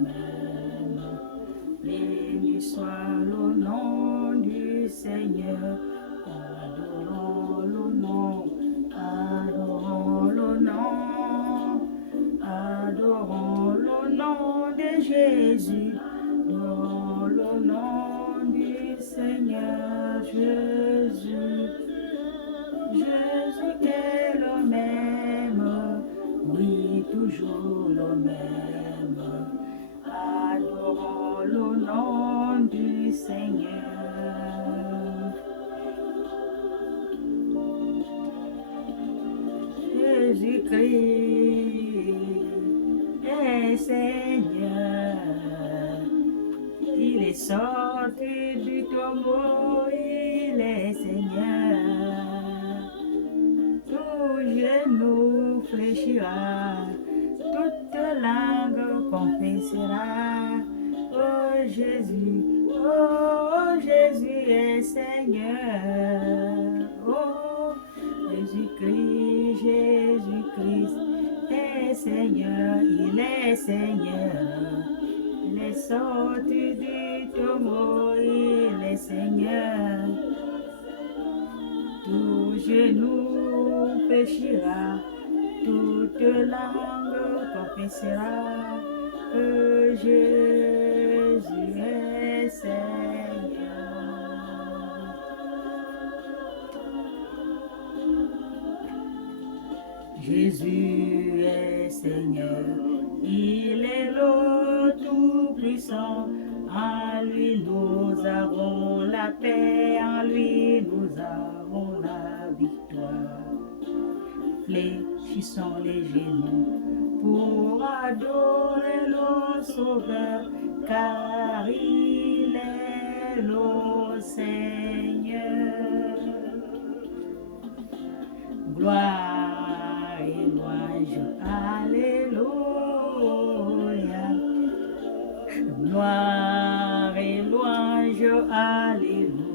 Amen. Béni soit le nom du Seigneur. Adorons le nom, adorons le nom, adorons le nom de Jésus, adorons le nom du Seigneur Jésus. Jésus est le même, oui, toujours le même. Adorons le nom du Seigneur. Jésus-Christ est Seigneur. Il est sorti du tombeau, il est Seigneur. Tout genou fléchira, toute langue confessera. Oh Jésus est Seigneur. Oh Jésus-Christ est Seigneur, il est Seigneur. Il est sorti du tombeau, il est Seigneur. Tout genou fléchira, toute langue confessera que Jésus est Seigneur. Jésus est Seigneur, il est le Tout-Puissant. En lui nous avons la paix, en lui nous avons la victoire. Fléchissons les genoux pour adorer le Sauveur, car il est le Seigneur. Gloire et louange, alléluia. Gloire et louange, alléluia.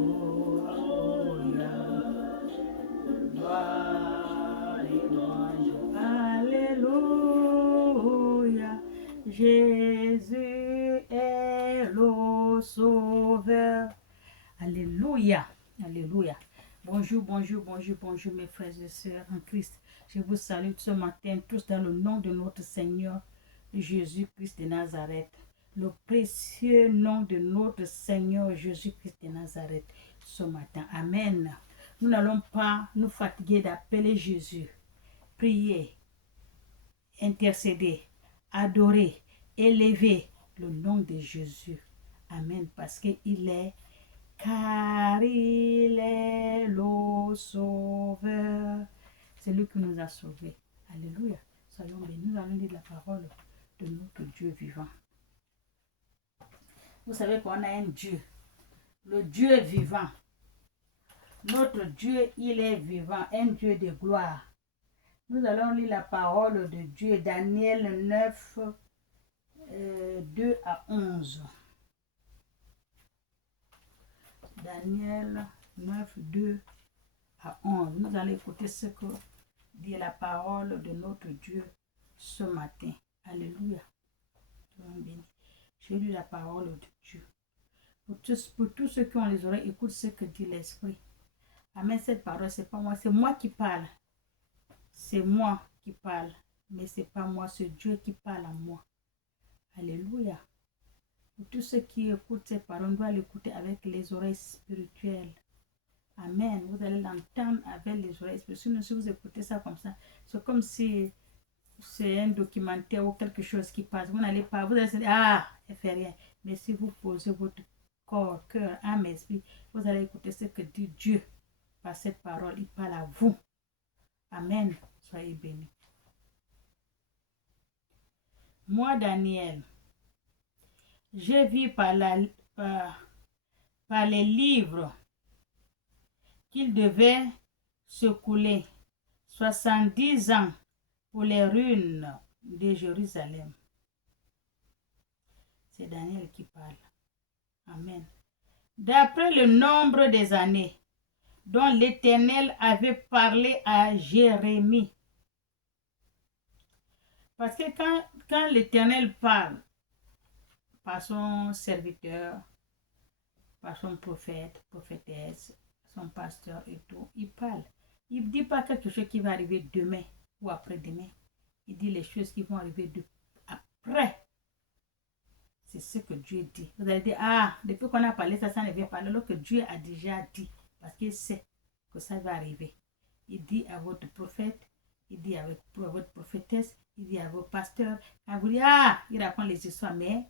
Gloire et louange, alléluia. Jésus est le Sauveur. Alléluia, alléluia. Bonjour, bonjour, bonjour, bonjour mes frères et sœurs en Christ. Je vous salue ce matin tous dans le nom de notre Seigneur Jésus-Christ de Nazareth. Le précieux nom de notre Seigneur Jésus-Christ de Nazareth ce matin. Amen. Nous n'allons pas nous fatiguer d'appeler Jésus. Prier, intercéder, adorer, élever le nom de Jésus. Amen. Parce qu'il est, car il est le Sauveur. C'est lui qui nous a sauvés. Alléluia. Soyons bénis. Nous allons lire la parole de notre Dieu vivant. Vous savez qu'on a un Dieu, le Dieu vivant. Notre Dieu, il est vivant, un Dieu de gloire. Nous allons lire la parole de Dieu, Daniel 9, 2 à 11. Daniel 9, 2 à 11. Nous allons écouter ce que dit la parole de notre Dieu ce matin. Alléluia. J'ai lu la parole de Dieu. Pour tous ceux qui ont les oreilles, écoute ce que dit l'Esprit. Amen. Cette parole, c'est pas moi, c'est moi qui parle. C'est moi qui parle, mais c'est pas moi, c'est Dieu qui parle à moi. Alléluia. Pour tous ceux qui écoutent cette parole, on doit l'écouter avec les oreilles spirituelles. Amen. Vous allez l'entendre avec les oreilles spirituelles. Si vous écoutez ça comme ça, c'est comme si c'est un documentaire ou quelque chose qui passe. Vous n'allez pas, vous allez se dire, ah, elle fait rien. Mais si vous posez votre corps, cœur, âme, esprit, vous allez écouter ce que dit Dieu par cette parole. Il parle à vous. Amen. Soyez bénis. Moi, Daniel, j'ai vu par les livres qu'il devait se couler 70 ans pour les ruines de Jérusalem. C'est Daniel qui parle. Amen. D'après le nombre des années dont l'Éternel avait parlé à Jérémie. Parce que quand l'Éternel parle, par son serviteur, par son prophète, prophétesse, son pasteur et tout. Il parle. Il ne dit pas quelque chose qui va arriver demain ou après-demain. Il dit les choses qui vont arriver après. C'est ce que Dieu dit. Vous allez dire, ah, depuis qu'on a parlé, ça ne vient pas. Alors que Dieu a déjà dit, parce qu'il sait que ça va arriver. Il dit à votre prophète, il dit à votre prophétesse, il dit à vos pasteurs, quand vous dites, ah, il raconte les histoires, mais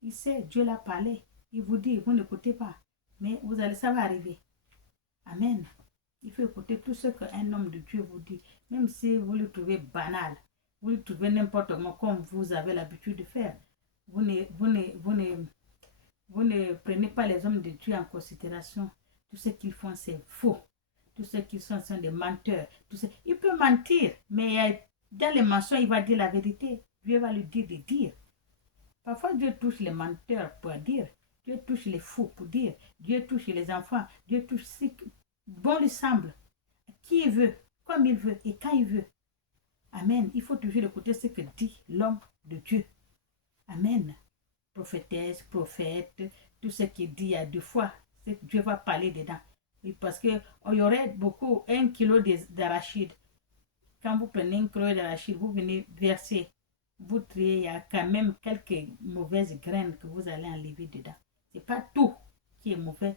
il sait, Dieu l'a parlé. Il vous dit, vous n'écoutez pas. Mais vous allez, ça va arriver. Amen. Il faut écouter tout ce qu'un homme de Dieu vous dit. Même si vous le trouvez banal, vous le trouvez n'importe comment, comme vous avez l'habitude de faire. Vous ne prenez pas les hommes de Dieu en considération. Tout ce qu'ils font, c'est faux. Tout ce qu'ils sont des menteurs. Il peut mentir, mais dans les mensonges, il va dire la vérité. Dieu va lui dire de dire. Parfois, Dieu touche les menteurs pour dire. Dieu touche les fous pour dire. Dieu touche les enfants. Dieu touche ce qui bon lui semble. Qui il veut, comme il veut et quand il veut. Amen. Il faut toujours écouter ce que dit l'homme de Dieu. Amen. Prophétesse, prophète, tout ce qu'il dit à deux fois, Dieu va parler dedans. Et parce qu'il y aurait beaucoup, 1 kilo d'arachide. Quand vous prenez 1 kilo d'arachide, vous venez verser, vous triez, il y a quand même quelques mauvaises graines que vous allez enlever dedans. Ce n'est pas tout qui est mauvais,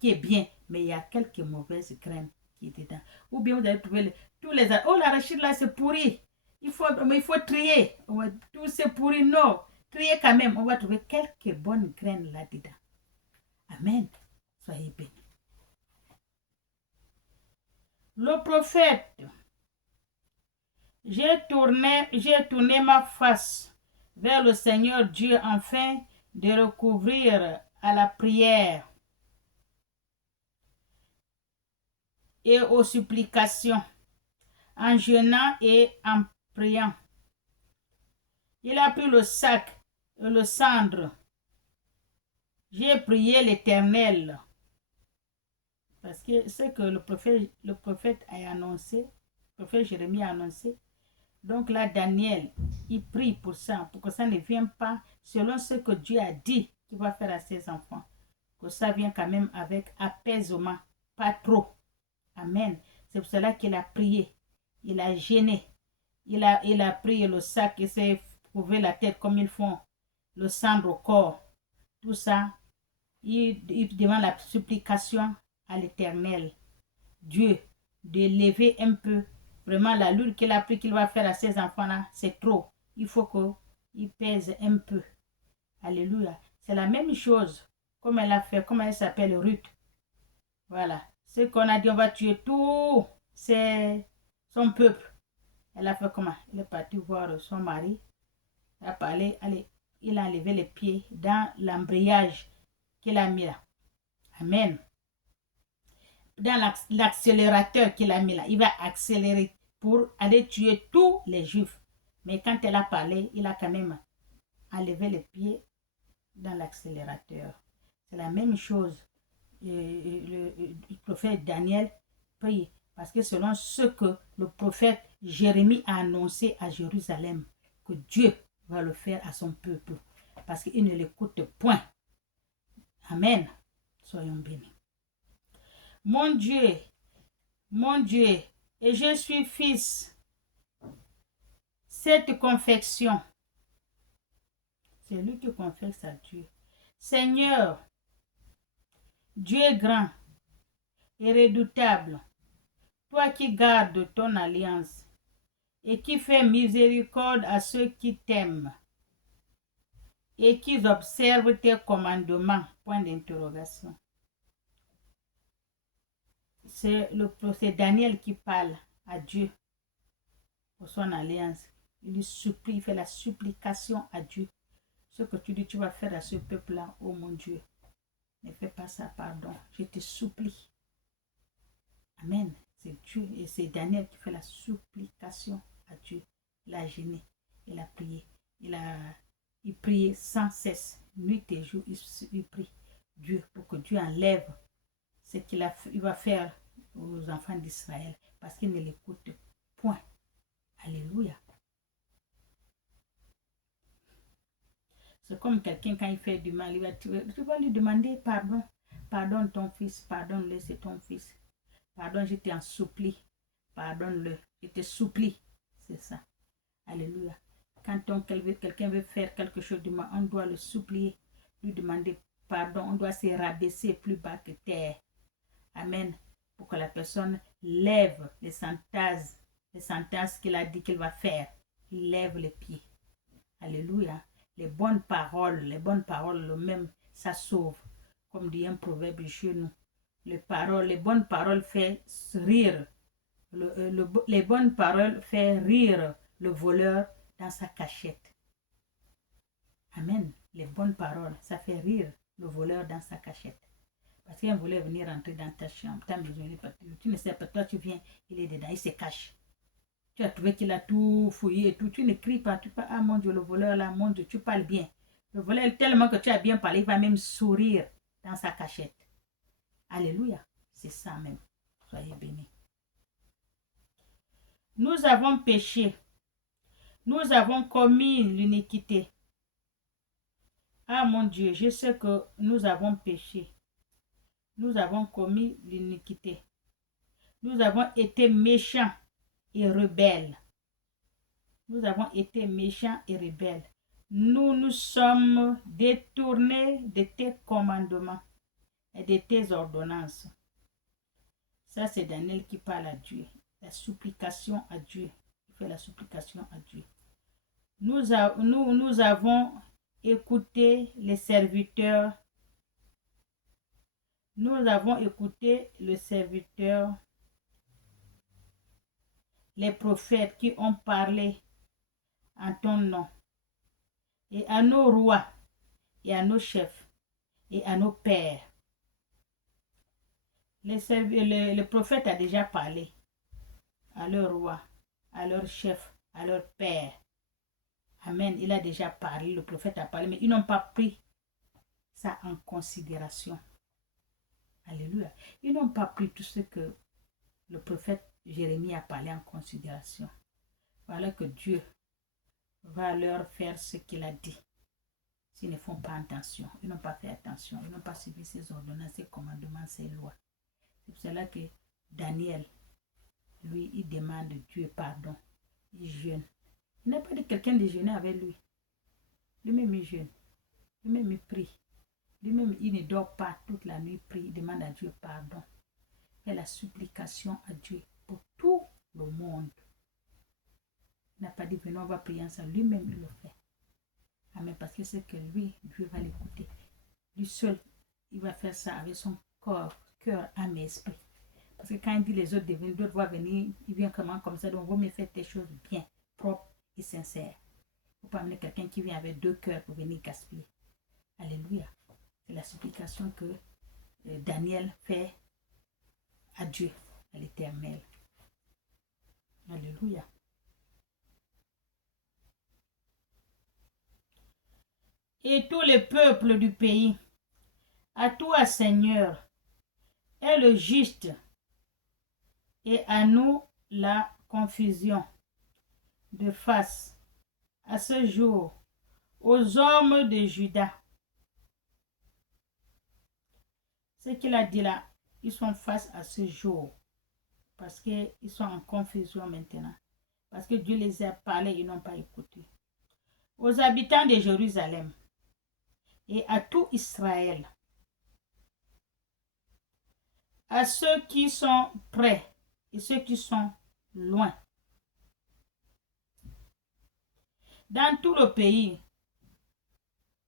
qui est bien, mais il y a quelques mauvaises graines qui est dedans. Ou bien vous allez trouver tous les... Oh, l'arachide là, c'est pourri. Mais il faut trier. Tout c'est pourri, non. Trier quand même, on va trouver quelques bonnes graines là-dedans. Amen. Soyez bénis. Le prophète, j'ai tourné ma face vers le Seigneur Dieu afin de recouvrir à la prière et aux supplications, en jeûnant et en priant. Il a pris le sac et le cendre. J'ai prié l'Éternel. Parce que ce que le prophète a annoncé, le prophète Jérémie a annoncé. Donc là, Daniel, il prie pour ça, pour que ça ne vienne pas selon ce que Dieu a dit qu'il va faire à ses enfants. Que ça vienne quand même avec apaisement, pas trop. Amen. C'est pour cela qu'il a prié. Il a gêné. Il a pris le sac et s'est couvé la tête comme ils font. Le cendre au corps. Tout ça, il demande la supplication à l'Éternel, Dieu, de lever un peu. Vraiment, la lutte qu'il a pris, qu'il va faire à ses enfants-là, c'est trop. Il faut qu'il pèse un peu. Alléluia. C'est la même chose comme elle a fait, comme elle s'appelle Ruth. Voilà. Ce qu'on a dit, on va tuer tout, c'est son peuple. Elle a fait comment? Elle est partie voir son mari. Elle a parlé, allez, il a enlevé les pieds dans l'embrayage qu'il a mis là. Amen. Dans l'accélérateur qu'il a mis là. Il va accélérer pour aller tuer tous les juifs. Mais quand elle a parlé, il a quand même enlevé les pieds dans l'accélérateur. C'est la même chose. Le prophète Daniel prie. Parce que selon ce que le prophète Jérémie a annoncé à Jérusalem, que Dieu va le faire à son peuple. Parce qu'il ne l'écoute point. Amen. Soyons bénis. Mon Dieu, et je suis fils. Cette confection, c'est lui qui confesse à Dieu. Seigneur, Dieu est grand et redoutable, toi qui gardes ton alliance et qui fais miséricorde à ceux qui t'aiment et qui observent tes commandements. Point d'interrogation. C'est Daniel qui parle à Dieu pour son alliance. Il lui supplie, il fait la supplication à Dieu. Ce que tu dis, tu vas faire à ce peuple-là, oh mon Dieu. Ne fais pas ça, pardon. Je te supplie. Amen. C'est Dieu et c'est Daniel qui fait la supplication à Dieu. Il a gêné, il a prié. Il priait sans cesse. Nuit et jour, il prie Dieu pour que Dieu enlève ce qu'il va faire aux enfants d'Israël. Parce qu'il ne l'écoute point. Alléluia. C'est comme quelqu'un quand il fait du mal, tu vas lui demander pardon. Pardonne ton fils, pardonne-le, c'est ton fils. Pardonne, je t'en supplie. Pardonne-le, je te supplie. C'est ça. Alléluia. Quand quelqu'un veut faire quelque chose de mal, on doit le supplier, lui demander pardon. On doit se rabaisser plus bas que terre. Amen. Pour que la personne lève les sentences qu'il a dit qu'il va faire. Il lève les pieds. Alléluia. Les bonnes paroles, le même, ça sauve. Comme dit un proverbe chez nous. Les bonnes paroles font rire. Les bonnes paroles font rire le voleur dans sa cachette. Amen. Les bonnes paroles, ça fait rire le voleur dans sa cachette. Parce qu'un voleur venir rentrer dans ta chambre, ta maison, tu ne sais pas, toi tu viens, il est dedans, il se cache. Tu as trouvé qu'il a tout fouillé et tout. Tu ne cries pas. Tu parles, ah mon Dieu, le voleur là, mon Dieu, tu parles bien. Le voleur, tellement que tu as bien parlé, il va même sourire dans sa cachette. Alléluia. C'est ça même. Soyez bénis. Nous avons péché. Nous avons commis l'iniquité. Ah mon Dieu, je sais que nous avons péché. Nous avons commis l'iniquité. Nous avons été méchants et rebelles. Nous avons été méchants et rebelles. Nous nous sommes détournés de tes commandements et de tes ordonnances. Ça, c'est Daniel qui parle à Dieu. La supplication à Dieu. Il fait la supplication à Dieu. Nous avons écouté les serviteurs. Nous avons écouté les serviteurs, les prophètes qui ont parlé en ton nom, et à nos rois, et à nos chefs, et à nos pères. Le prophète a déjà parlé à leur roi, à leur chef, à leur père. Amen. Il a déjà parlé, le prophète a parlé, mais ils n'ont pas pris ça en considération. Alléluia. Ils n'ont pas pris tout ce que le prophète Jérémie a parlé en considération. Voilà que Dieu va leur faire ce qu'il a dit. S'ils ne font pas attention, ils n'ont pas fait attention, ils n'ont pas suivi ses ordonnances, ses commandements, ses lois. C'est pour cela que Daniel, lui, il demande Dieu pardon. Il jeûne. Il n'a pas dit quelqu'un de jeûner avec lui. Lui-même, il jeûne. Lui-même, il prie. Lui-même, il ne dort pas toute la nuit, il prie. Il demande à Dieu pardon. Il fait la supplication à Dieu pour tout le monde. Il n'a pas dit, venons, on va prier ensemble. Lui-même, il le fait. Amen. Parce que c'est que lui, Dieu va l'écouter. Lui seul, il va faire ça avec son corps, cœur, âme et esprit. Parce que quand il dit les autres deviennent, d'autres vont venir, il vient comment comme ça. Donc, il vaut mieux faire des choses bien, propres et sincères. Il ne faut pas amener quelqu'un qui vient avec deux cœurs pour venir gaspiller. Alléluia. C'est la supplication que Daniel fait à Dieu, à l'Éternel. Alléluia. Et tous les peuples du pays, à toi, Seigneur, est le juste, et à nous la confusion de face à ce jour aux hommes de Juda. Ce qu'il a dit là, ils sont face à ce jour parce qu'ils sont en confusion maintenant. Parce que Dieu les a parlé, ils n'ont pas écouté. Aux habitants de Jérusalem et à tout Israël, à ceux qui sont près et ceux qui sont loin, dans tout le pays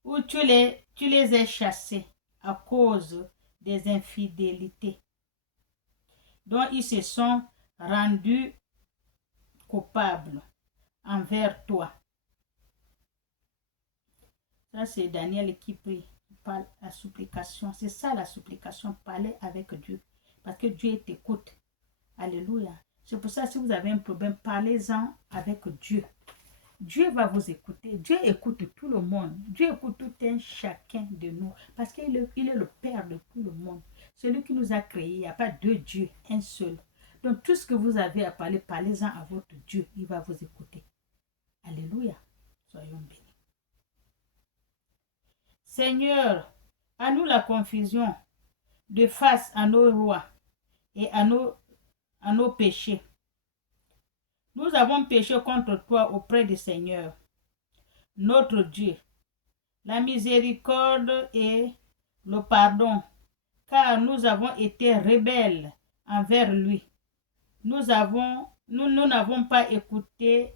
où tu les as chassés à cause des infidélités dont ils se sont rendus coupables envers toi. Ça, c'est Daniel qui prie, qui parle la supplication. C'est ça la supplication, parler avec Dieu. Parce que Dieu t'écoute. Alléluia. C'est pour ça, si vous avez un problème, parlez-en avec Dieu. Dieu va vous écouter. Dieu écoute tout le monde. Dieu écoute tout un chacun de nous. Parce qu'il est le Père de tout le monde. Celui qui nous a créés. Il n'y a pas deux dieux, un seul. Donc tout ce que vous avez à parler, parlez-en à votre Dieu. Il va vous écouter. Alléluia. Soyons bénis. Seigneur, à nous la confusion de face à nos rois et à nos péchés. Nous avons péché contre toi auprès du Seigneur, notre Dieu. La miséricorde et le pardon, car nous avons été rebelles envers lui. Nous n'avons pas écouté.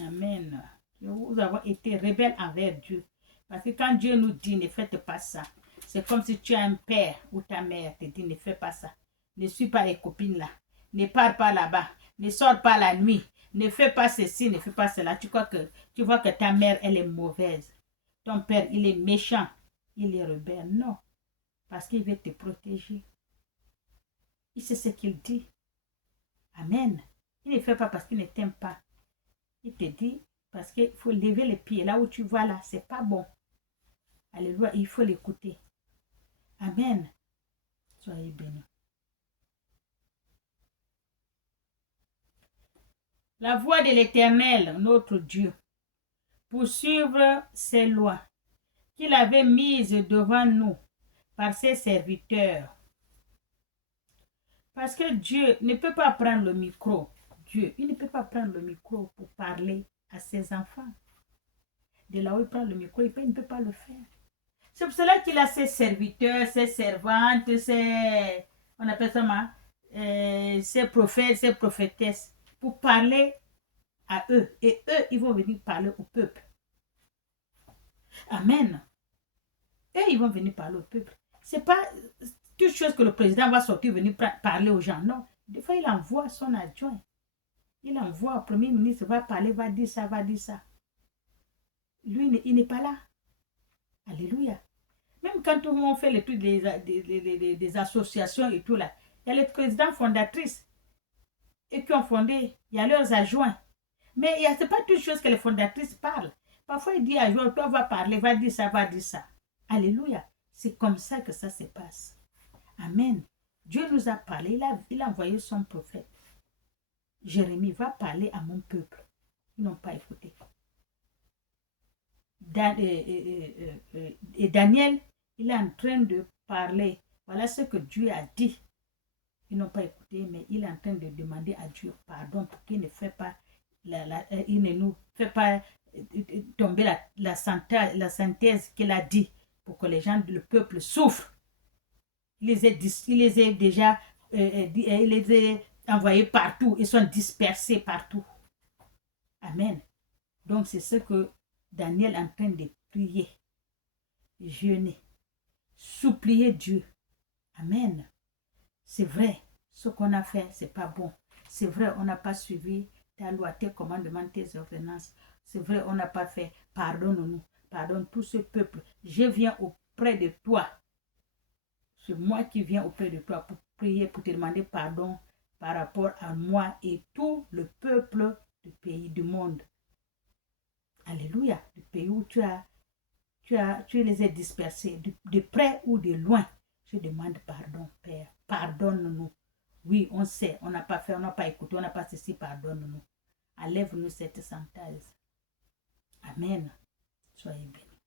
Amen. Nous avons été rebelles envers Dieu. Parce que quand Dieu nous dit ne faites pas ça, c'est comme si tu as un père ou ta mère te dit ne fais pas ça. Ne suis pas les copines là. Ne pars pas là-bas. Ne sors pas la nuit. Ne fais pas ceci, ne fais pas cela. Tu vois que ta mère, elle est mauvaise. Ton père, il est méchant. Il est rebelle. Non. Parce qu'il veut te protéger. Il sait ce qu'il dit. Amen. Il ne fait pas parce qu'il ne t'aime pas. Il te dit parce qu'il faut lever les pieds. Là où tu vas là, c'est pas bon. Alléluia, il faut l'écouter. Amen. Soyez bénis. La voix de l'Éternel, notre Dieu, pour suivre ses lois qu'il avait mises devant nous par ses serviteurs. Parce que Dieu ne peut pas prendre le micro. Dieu, il ne peut pas prendre le micro pour parler à ses enfants. De là où il prend le micro, il ne peut pas le faire. C'est pour cela qu'il a ses serviteurs, ses servantes, on appelle ça ses prophètes, ses prophétesses, pour parler à eux. Et eux, ils vont venir parler au peuple. Amen. Eux, ils vont venir parler au peuple. C'est pas toute chose que le président va sortir, venir parler aux gens. Non. Des fois, il envoie son adjoint. Il envoie au premier ministre, va parler, va dire ça, va dire ça. Lui, il n'est pas là. Alléluia. Même quand tout le monde fait les trucs des associations et tout là, il y a les présidents fondatrices et qui ont fondé, il y a leurs adjoints. Mais ce n'est pas toute chose que les fondatrices parlent. Parfois, il dit à adjoint, toi va parler, va dire ça, va dire ça. Alléluia. C'est comme ça que ça se passe. Amen. Dieu nous a parlé, il a envoyé son prophète. Jérémie va parler à mon peuple. Ils n'ont pas écouté. Et Daniel, il est en train de parler. Voilà ce que Dieu a dit. Ils n'ont pas écouté, mais il est en train de demander à Dieu pardon pour qu'il ne fait pas, il ne nous fait pas tomber la synthèse qu'il a dit pour que les gens, le peuple souffrent. Il les a déjà il les a envoyés partout. Ils sont dispersés partout. Amen. Donc c'est ce que Daniel est en train de prier, jeûner, supplier Dieu. Amen. C'est vrai, ce qu'on a fait, c'est pas bon. C'est vrai, on n'a pas suivi ta loi, tes commandements, tes ordonnances. C'est vrai, on n'a pas fait. Pardonne-nous, pardonne tout ce peuple. Je viens auprès de toi. C'est moi qui viens auprès de toi pour prier, pour te demander pardon par rapport à moi et tout le peuple du pays, du monde. Alléluia. Du pays où tu les as dispersés, de près ou de loin. Je demande pardon, Père. Pardonne-nous. Oui, on sait, on n'a pas fait, on n'a pas écouté, on n'a pas ceci, pardonne-nous. Enlève-nous cette synthèse. Amen. Soyez bénis.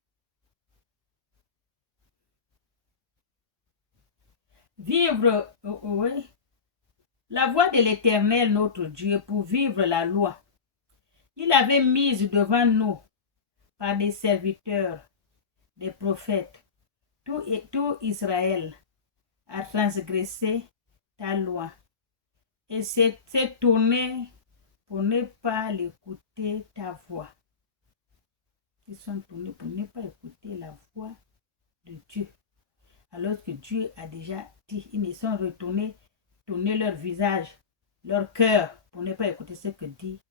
Vivre, oui, la voie de l'Éternel, notre Dieu, pour vivre la loi. Il avait mise devant nous par des serviteurs, des prophètes. Tout Israël a transgressé ta loi et s'est tourné pour ne pas l'écouter ta voix. Ils sont tournés pour ne pas écouter la voix de Dieu. Alors que Dieu a déjà dit, ils sont retournés, tourner leur visage, leur cœur, pour ne pas écouter ce que dit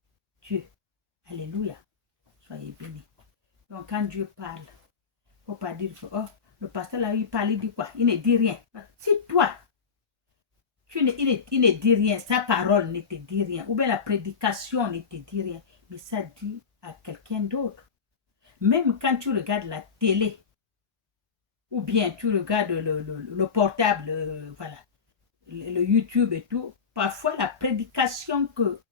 Dieu. Alléluia. Soyez bénis. Donc quand Dieu parle, il ne faut pas dire, oh, le pasteur là, il parle, il dit quoi? Il ne dit rien. Si toi, il ne dit rien, sa parole ne te dit rien, ou bien la prédication ne te dit rien, mais ça dit à quelqu'un d'autre. Même quand tu regardes la télé, ou bien tu regardes le portable, voilà, le YouTube et tout, parfois la prédication que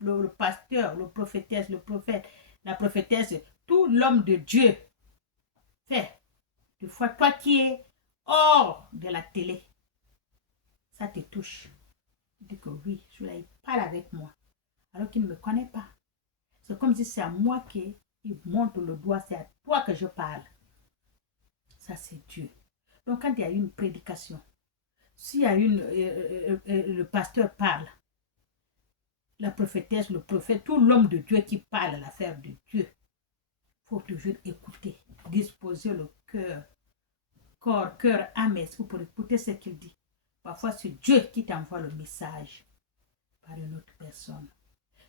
le pasteur, le prophétesse, le prophète, la prophétesse, tout l'homme de Dieu fait. Des fois, toi qui es hors de la télé, ça te touche. Tu dis que oui, celui-là, il parle avec moi, alors qu'il ne me connaît pas. C'est comme si c'est à moi qu'il montre le doigt, c'est à toi que je parle. Ça, c'est Dieu. Donc, quand il y a une prédication, s'il y a le pasteur parle, la prophétesse, le prophète, tout l'homme de Dieu qui parle à l'affaire de Dieu, il faut toujours écouter, disposer le cœur, corps, cœur, âme, esprit pour écouter ce qu'il dit. Parfois, c'est Dieu qui t'envoie le message par une autre personne.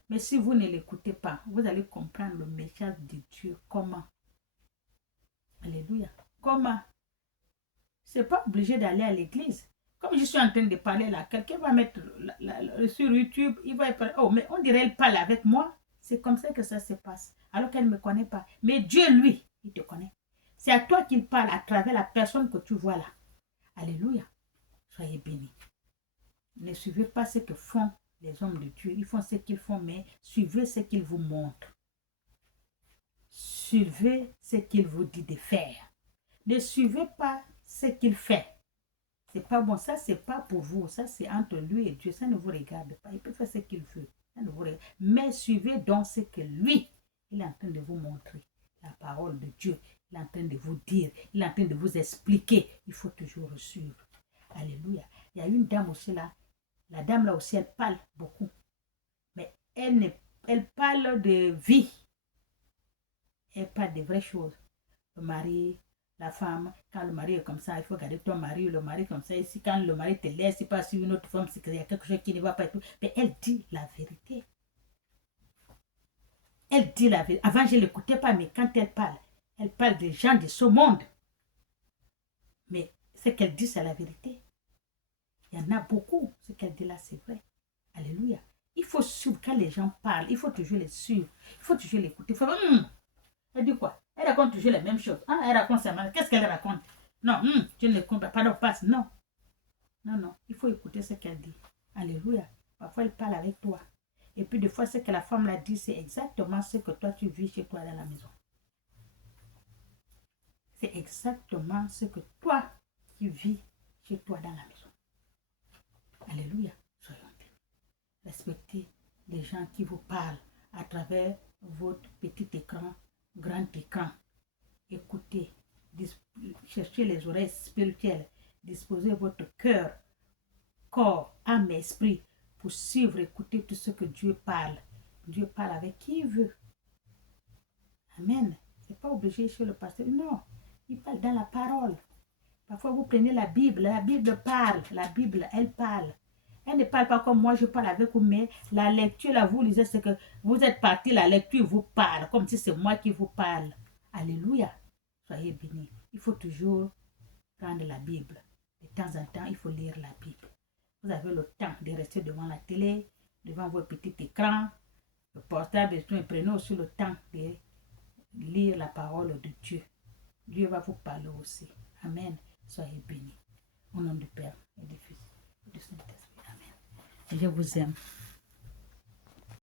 Mais si vous ne l'écoutez pas, vous allez comprendre le message de Dieu. Comment? Alléluia. Comment? C'est pas obligé d'aller à l'église. Comme je suis en train de parler là, quelqu'un va mettre sur YouTube, il va être, oh, mais on dirait elle parle avec moi. C'est comme ça que ça se passe. Alors qu'elle ne me connaît pas. Mais Dieu, lui, il te connaît. C'est à toi qu'il parle à travers la personne que tu vois là. Alléluia. Soyez bénis. Ne suivez pas ce que font les hommes de Dieu. Ils font ce qu'ils font, mais suivez ce qu'ils vous montrent. Suivez ce qu'il vous dit de faire. Ne suivez pas ce qu'il fait. C'est pas bon. Ça, c'est pas pour vous. Ça, c'est entre lui et Dieu. Ça ne vous regarde pas. Il peut faire ce qu'il veut. Ça ne vous regarde. Mais suivez donc ce que lui, il est en train de vous montrer. La parole de Dieu. Il est en train de vous dire. Il est en train de vous expliquer. Il faut toujours suivre. Alléluia. Il y a une dame aussi là. La dame là aussi, elle parle beaucoup. Mais elle parle de vie. Elle parle de vraies choses. Le mari, la femme, quand le mari est comme ça, il faut garder ton mari, le mari comme ça. Ici, quand le mari te laisse, il passe sur une autre femme, c'est qu'il y a quelque chose qui ne va pas et tout. Mais elle dit la vérité. Elle dit la vérité. Avant, je ne l'écoutais pas, mais quand elle parle des gens de ce monde. Mais ce qu'elle dit, c'est la vérité. Il y en a beaucoup. Ce qu'elle dit là, c'est vrai. Alléluia. Il faut suivre quand les gens parlent. Il faut toujours les suivre. Il faut toujours l'écouter. Il faut... Elle dit quoi? Elle raconte toujours les mêmes choses. Ah, elle raconte ça. Qu'est-ce qu'elle raconte? Non, tu ne comprends pas. Pardon, passe. Non. Non, non. Il faut écouter ce qu'elle dit. Alléluia. Parfois, elle parle avec toi. Et puis, des fois, ce que la femme l'a dit, c'est exactement ce que toi, tu vis chez toi dans la maison. C'est exactement ce que toi, tu vis chez toi dans la maison. Alléluia. Soyons bénis. Respectez les gens qui vous parlent à travers votre petit écran, grand écran. Écoutez, cherchez les oreilles spirituelles, disposez votre cœur, corps, âme et esprit pour suivre, écouter tout ce que Dieu parle. Dieu parle avec qui il veut. Amen. Ce n'est pas obligé chez le pasteur. Non, il parle dans la parole. Parfois, vous prenez la Bible parle. La Bible, elle parle. Elle ne parle pas comme moi, je parle avec vous, mais la lecture, là, vous lisez, c'est que vous êtes parti, la lecture vous parle, comme si c'est moi qui vous parle. Alléluia. Soyez bénis. Il faut toujours prendre la Bible. De temps en temps, il faut lire la Bible. Vous avez le temps de rester devant la télé, devant votre petit écran, le portable, et prenez aussi le temps de lire la parole de Dieu. Dieu va vous parler aussi. Amen. Soyez bénis. Au nom du Père et du Fils et du Saint-Esprit. Amen. Je vous aime.